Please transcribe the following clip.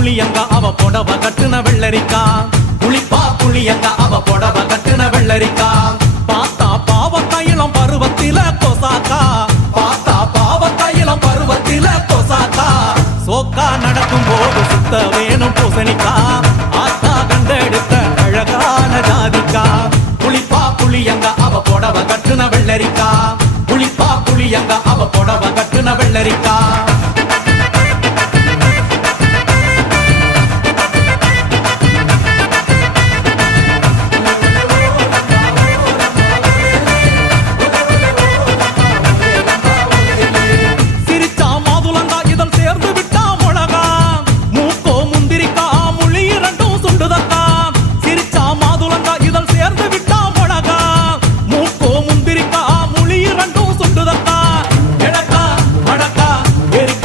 புளியங்க அவ புடவ கட்டுன வெள்ளரிக்கா புளிப்பா புளியங்க அவ புடவ கட்டுன வெள்ளரிக்கா பார்த்தா பாவக்காயிலம் பருவத்தில கொசாக்கா பார்த்தா பாவக்காயிலம் பருவத்தில கொசாக்கா சோக்கா நடக்கும் போது சுத்த வேணும் பூசணிக்கா ஆத்தா கண்டெடுத்த அழகான ஜாதிக்கா புளிப்பா புளியங்க அவ புடவ கட்டுன வெள்ளரிக்கா புளிப்பா புளியங்க அவ புடவ கட்டுன வெள்ளரிக்கா